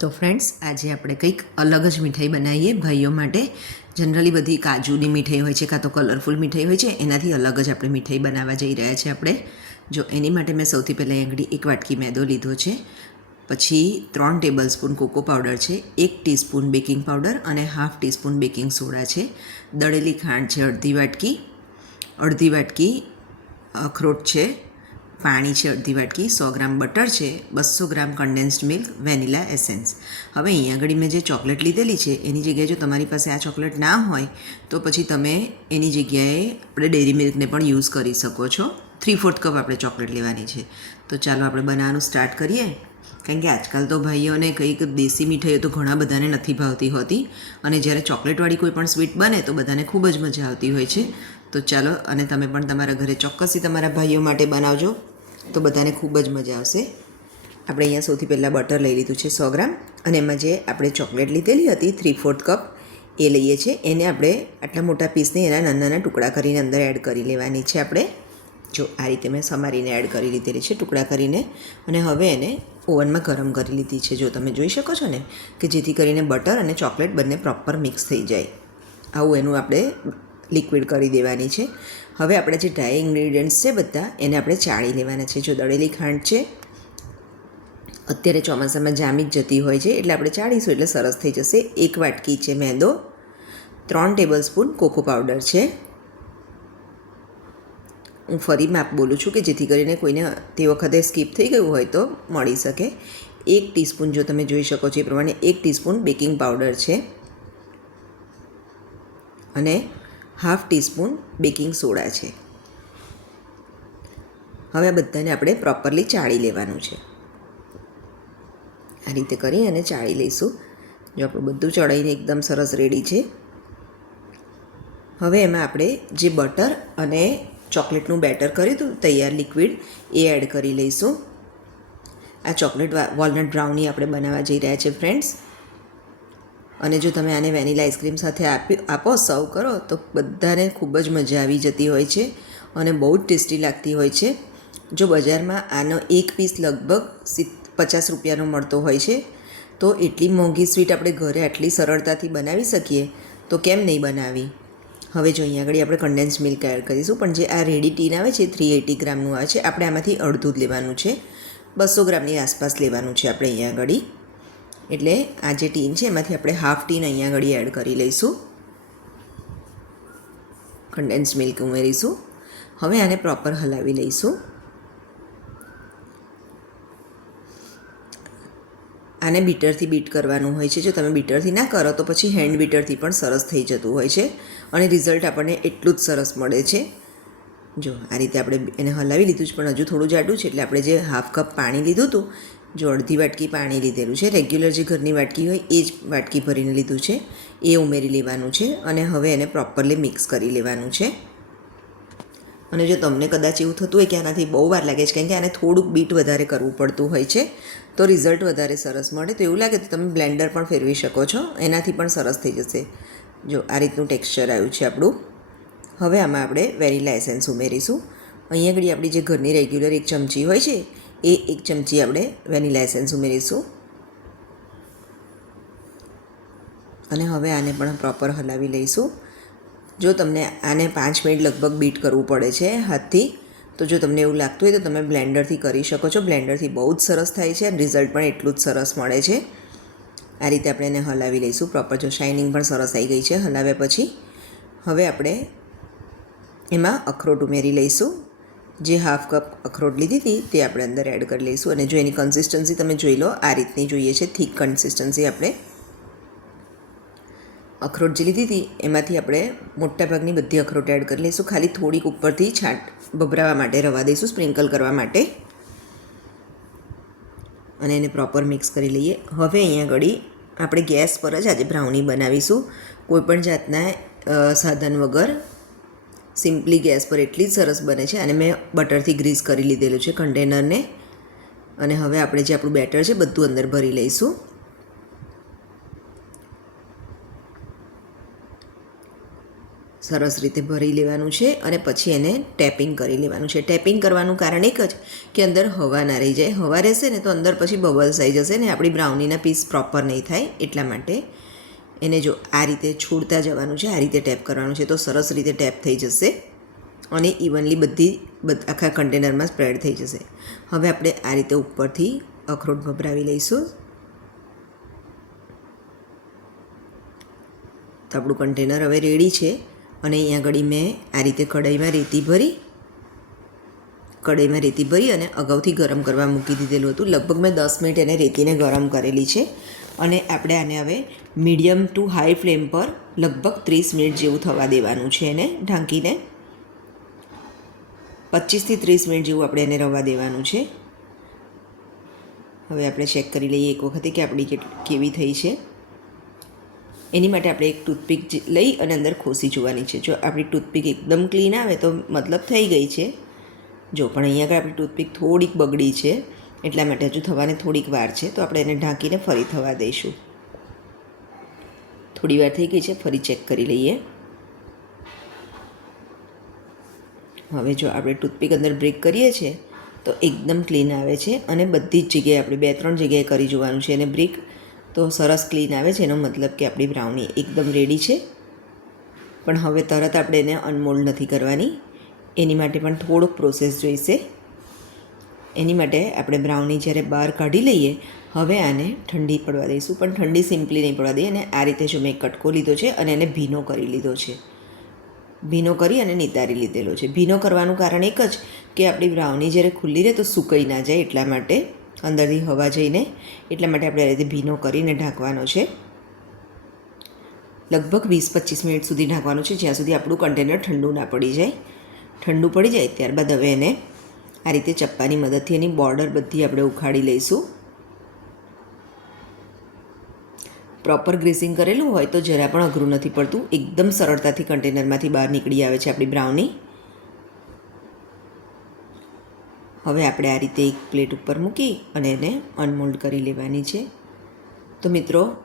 તો ફ્રેન્ડ્સ આજે આપણે કંઈક અલગ જ મીઠાઈ બનાવીએ ભાઈઓ માટે. જનરલી બધી કાજુની મીઠાઈ હોય છે કાં તો કલરફુલ મીઠાઈ હોય છે. એનાથી અલગ જ આપણે મીઠાઈ બનાવવા જઈ રહ્યા છીએ આપણે. જો એની માટે મેં સૌથી પહેલાં આંગળી એક વાટકી મેદો લીધો છે. પછી ત્રણ ટેબલ સ્પૂન કોકો પાવડર છે, એક ટીસ્પૂન બેકિંગ પાવડર અને હાફ ટીસ્પૂન બેકિંગ સોડા છે. દળેલી ખાંડ છે અડધી વાટકી. અડધી વાટકી અખરોટ છે. પાણી છે અડધી વાટકી, સો ગ્રામ બટર છે બસો gram condensed milk vanilla essence હવે અહીંયા આગળ મેં જે ચોકલેટ લીધેલી છે, એની જગ્યાએ જો તમારી પાસે આ ચોકલેટ ના હોય, તો પછી તમે એની જગ્યાએ આપણે ડેરી મિલ્કને પણ યુઝ કરી શકો છો. થ્રી ફોર્થ કપ આપણે ચોકલેટ લેવાની છે. તો ચાલો આપણે બનાવવાનું સ્ટાર્ટ કરીએ. કારણ કે આજકાલ તો ભાઈઓને કંઈક દેશી મીઠાઈઓ તો ઘણા બધાને નથી ભાવતી હોતી. અને જ્યારે ચોકલેટવાળી કોઈ પણ સ્વીટ બને, તો બધાને ખૂબ જ મજા આવતી હોય છે. તો ચાલો, અને તમે પણ તમારા ઘરે ચોક્કસથી તમારા ભાઈઓ માટે બનાવજો. તો બધાને ખૂબ જ મજા આવશે. આપણે અહીંયા સૌથી પહેલાં બટર લઈ લીધું છે સો ગ્રામ અને એમાં જે આપણે ચોકલેટ લીધેલી હતી થ્રી ફોર્થ કપ એ લઈએ છીએ. એને આપણે આટલા મોટા પીસને એના નાના નાના ટુકડા કરીને અંદર એડ કરી લેવાની છે આપણે. જો આ રીતે મેં સમારીને એડ કરી લીધેલી છે ટુકડા કરીને અને હવે એને ઓવનમાં ગરમ કરી લીધી છે. જો તમે જોઈ શકો છો ને કે જેથી કરીને બટર અને ચોકલેટ બંને પ્રોપર મિક્સ થઈ જાય. આવું એનું આપણે લિક્વિડ કરી દેવાની છે. હવે આપણે જે ડ્રાય ઇન્ગ્રીડિયન્ટ્સ છે બધા, એને આપણે ચાળી લેવાના છે. જો દળેલી ખાંડ છે, અત્યારે ચોમાસામાં જામી જ જતી હોય છે, એટલે આપણે ચાળીશું, એટલે સરસ થઈ જશે. એક વાટકી છે મેંદો, ત્રણ ટેબલ સ્પૂન કોકો પાવડર છે. હું ફરી માપ બોલું છું કે જેથી કરીને કોઈને તે વખતે સ્કીપ થઈ ગયું હોય તો મળી શકે. એક ટીસ્પૂન જો તમે જોઈ શકો છો એ પ્રમાણે એક ટીસ્પૂન બેકિંગ પાવડર છે. અને હાફ ટીસ્પૂન બેકિંગ સોડા છે. હવે આ બધાને આપણે પ્રોપરલી ચાળી લેવાનું છે. આ રીતે કરી અને ચાળી લઈશું. જો આપણું બધું ચડાઈને એકદમ સરસ રેડી છે. હવે એમાં આપણે જે બટર અને ચોકલેટનું બેટર કર્યું હતું, તૈયાર લિક્વિડ, એ એડ કરી લઈશું. આ ચોકલેટ વોલનટ બ્રાઉની આપણે બનાવવા જઈ રહ્યા છીએ ફ્રેન્ડ્સ. અને જો તમે આને વેનીલા આઈસ્ક્રીમ સાથે આપી આપો, સર્વ કરો, તો બધાને ખૂબ જ મજા આવી જતી હોય છે અને બહુ જ ટેસ્ટી લાગતી હોય છે. જો બજારમાં આનો એક પીસ લગભગ સિત પચાસ રૂપિયાનો મળતો હોય છે, તો એટલી મોંઘી સ્વીટ આપણે ઘરે આટલી સરળતાથી બનાવી શકીએ, તો કેમ નહીં બનાવી? હવે જો અહીંયા આગળ આપણે કન્ડેન્સ મિલ્ક એડ કરીશું, પણ જે આ રેડી ટીન આવે છે થ્રી એટી ગ્રામનું આવે છે, આપણે આમાંથી અડધું જ લેવાનું છે. બસો ગ્રામની આસપાસ લેવાનું છે આપણે અહીંયા આગળ. એટલે આ જે ટીન છે, એમાંથી આપણે હાફ ટીન અહીંયા આગળ એડ કરી લઈશું. કન્ડેન્સ મિલ્ક ઉમેરીશું. હવે આને પ્રોપર હલાવી લઈશું. આને બીટરથી બીટ કરવાનું હોય છે. જો તમે બીટરથી ના કરો, તો પછી હેન્ડ બીટરથી પણ સરસ થઈ જતું હોય છે. અને રિઝલ્ટ આપણને એટલું જ સરસ મળે છે. જો આ રીતે આપણે એને હલાવી લીધું છે, પણ હજુ થોડું જાડું છે, એટલે આપણે જે હાફ કપ પાણી લીધું હતું જો અડધી વાટકી પાણી લીધેલું છે. રેગ્યુલર જે ઘરની વાટકી હોય, એ જ વાટકી ભરીને લીધું છે. એ ઉમેરી લેવાનું છે અને હવે એને પ્રોપરલી મિક્સ કરી લેવાનું છે. અને જો તમને કદાચ એવું થતું હોય કે આનાથી બહુ વાર લાગે છે, કારણ કે આને થોડુંક બીટ વધારે કરવું પડતું હોય છે, તો રિઝલ્ટ વધારે સરસ મળે. તો એવું લાગે તો તમે બ્લેન્ડર પણ ફેરવી શકો છો. એનાથી પણ સરસ થઈ જશે. જો આ રીતનું ટેક્સચર આવ્યું છે આપણું. હવે આમાં આપણે વેનીલા એસેન્સ ઉમેરીશું. અહીંયા આગળ આપણી જે ઘરની રેગ્યુલર એક ચમચી હોય છે એ એક ચમચી આપણે વેનીલા એસેન્સ ઉમેરીશું. અને હવે આને પણ પ્રોપર હલાવી લઈશું. જો તમને આને પાંચ મિનિટ લગભગ બીટ કરવું પડે છે હાથથી, તો જો તમને એવું લાગતું હોય તો તમે બ્લેન્ડરથી કરી શકો છો. બ્લેન્ડરથી બહુ જ સરસ થાય છે રિઝલ્ટ પણ એટલું જ સરસ મળે છે. આ રીતે આપણે એને હલાવી લઈશું. પ્રોપર જો શાઇનિંગ પણ સરસ આવી ગઈ છે હલાવ્યા પછી. હવે આપણે એમાં અખરોટ ઉમેરી લઈશું. જે હાફ કપ અખરોટ લીધી હતી, તે આપણે અંદર એડ કરી લઈશું. અને જો એની કન્સિસ્ટન્સી તમે જોઈ લો, આ રીતની જોઈએ છે થીક કન્સિસ્ટન્સી આપણે. અખરોટ જે લીધી હતી, એમાંથી આપણે મોટાભાગની બધી અખરોટ એડ કરી લઈશું. ખાલી થોડીક ઉપરથી છાંટ ભભરાવા માટે, રવા દઈશું સ્પ્રિંકલ કરવા માટે. અને એને પ્રોપર મિક્સ કરી લઈએ. હવે અહીંયા ઘડી આપણે ગેસ પર જ આજે બ્રાઉની બનાવીશું. કોઈપણ જાતના સાધન વગર સિમ્પલી ગેસ પર એટલી જ સરસ બને છે અને મેં બટરથી ગ્રીસ કરી લીધેલું છે કન્ટેનરને. અને હવે આપણે જે આપણું બેટર છે બધું અંદર ભરી લઈશું. સરસ રીતે ભરી લેવાનું છે અને પછી એને ટેપિંગ કરી લેવાનું છે. ટેપિંગ કરવાનું કારણ એક જ કે અંદર હવા ના રહી જાય. હવા રહેશે ને તો અંદર પછી બબલ્સ આવી જશે ને આપણી બ્રાઉનીના પીસ પ્રોપર નહીં થાય એટલા માટે. એને જો આ રીતે છોડતા જવાનું છે, આ રીતે ટેપ કરવાનું છે, તો સરસ રીતે ટેપ થઈ જશે અને ઇવનલી બધી આખા કન્ટેનરમાં સ્પ્રેડ થઈ જશે. હવે આપણે આ રીતે ઉપરથી અખરોટ ભભરાવી લઈશું. તો આપણું કન્ટેનર હવે રેડી છે અને અહીંયા આગળ મેં આ રીતે કઢાઈમાં રેતી ભરી કઢાઈમાં રેતી ભરી અને અગાઉથી ગરમ કરવા મૂકી દીધેલું હતું. લગભગ મેં દસ મિનિટ એને રેતીને ગરમ કરેલી છે. અને આપણે આને હવે મીડિયમ ટુ હાઈ ફ્લેમ પર લગભગ ત્રીસ મિનિટ જેવું થવા દેવાનું છે એને ઢાંકીને. પચીસથી ત્રીસ મિનિટ જેવું આપણે એને રવા દેવાનું છે. હવે આપણે ચેક કરી લઈએ એક વખતે કે આપણી કેવી થઈ છે. એની માટે આપણે એક ટૂથપીક લઈ અને અંદર ખોસી જોવાની છે. જો આપણી ટૂથપીક એકદમ ક્લીન આવે તો મતલબ થઈ ગઈ છે. જો પણ અહીંયા આગળ આપણી ટૂથપીક થોડીક બગડી છે એટલા માટે હજુ થવાને થોડીક વાર છે, તો આપણે એને ઢાંકીને ફરી થવા દઈશું. થોડી વાર થઈ ગઈ છે, ફરી ચેક કરી લઈએ. હવે જો આપણે ટૂથપીક અંદર બ્રેક કરીએ છીએ, તો એકદમ ક્લીન આવે છે અને બધી જ જગ્યાએ આપણે બે ત્રણ જગ્યાએ કરી જોવાનું છે અને બ્રેક તો સરસ ક્લીન આવે છે, એનો મતલબ કે આપણી બ્રાઉની એકદમ રેડી છે. પણ હવે તરત આપણે એને અનમોલ્ડ નથી કરવાની. એની માટે પણ થોડોક પ્રોસેસ જોઈશે. એની માટે આપણે બ્રાઉની જ્યારે બહાર કાઢી લઈએ, હવે આને ઠંડી પડવા દઈશું. પણ ઠંડી સિમ્પલી નહીં પડવા દઈએ. અને આ રીતે જો મેં કટકો લીધો છે અને એને ભીનો કરી લીધો છે. ભીનો કરી અને નિતારી લીધેલો છે. ભીનો કરવાનું કારણ એક જ કે આપણી બ્રાઉની જ્યારે ખુલ્લી રહે તો સુકાઈ ના જાય એટલા માટે અંદરથી હવા જઈને એટલા માટે આપણે આ રીતે ભીનો કરીને ઢાંકવાનો છે. લગભગ વીસ પચીસ મિનિટ સુધી ઢાંકવાનું છે. જ્યાં સુધી આપણું કન્ટેનર ઠંડુ ના પડી જાય. ઠંડુ પડી જાય ત્યારબાદ હવે એને આ રીતે ચપ્પાની મદદથી એની બોર્ડર બધી આપણે ઉખાડી લઈશું. પ્રોપર ગ્રીસિંગ કરેલું હોય તો જરા પણ અઘરું નથી પડતું. એકદમ સરળતાથી કન્ટેનરમાંથી બહાર નીકળી આવે છે આપણી બ્રાઉની. હવે આપણે આ રીતે એક પ્લેટ ઉપર મૂકી અને એને અનમોલ્ડ કરી લેવાની છે. તો મિત્રો,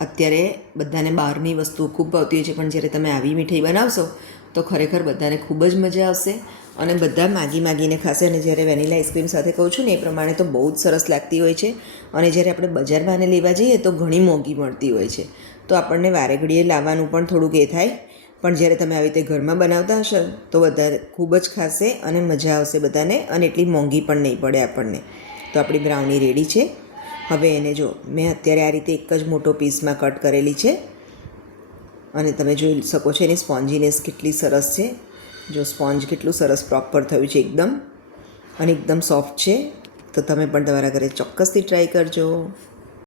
અત્યારે બધાને બહારની વસ્તુઓ ખૂબ ભાવતી હોય છે, પણ જ્યારે તમે આવી મીઠાઈ બનાવશો, તો ખરેખર બધાને ખૂબ જ મજા આવશે. અને બધા માગી માગીને ખાશે અને જ્યારે વેનીલા આઈસ્ક્રીમ સાથે કહું છું ને, એ પ્રમાણે તો બહુ જ સરસ લાગતી હોય છે. અને જ્યારે આપણે બજારમાં આને લેવા જઈએ તો ઘણી મોંઘી મળતી હોય છે. તો આપણને વારે ઘડીએ લાવવાનું પણ થોડુંક એ થાય. પણ જ્યારે તમે આવી રીતે ઘરમાં બનાવતા હશો, તો બધા ખૂબ જ ખાશે અને મજા આવશે બધાને અને એટલી મોંઘી પણ નહીં પડે આપણને. તો આપણી બ્રાઉની રેડી છે. હવે એને જો, મેં અત્યારે આ રીતે એક જ મોટો પીસમાં કટ કરેલી છે. અને તમે જોઈ શકો છો એની સ્પોન્જીનેસ કેટલી સરસ છે. જો સ્પોન્જ કેટલું સરસ પ્રોપર થયું છે એકદમ અને એકદમ સોફ્ટ છે, તો તમે પણ તમારા ઘરે ચોક્કસથી ટ્રાય કરજો.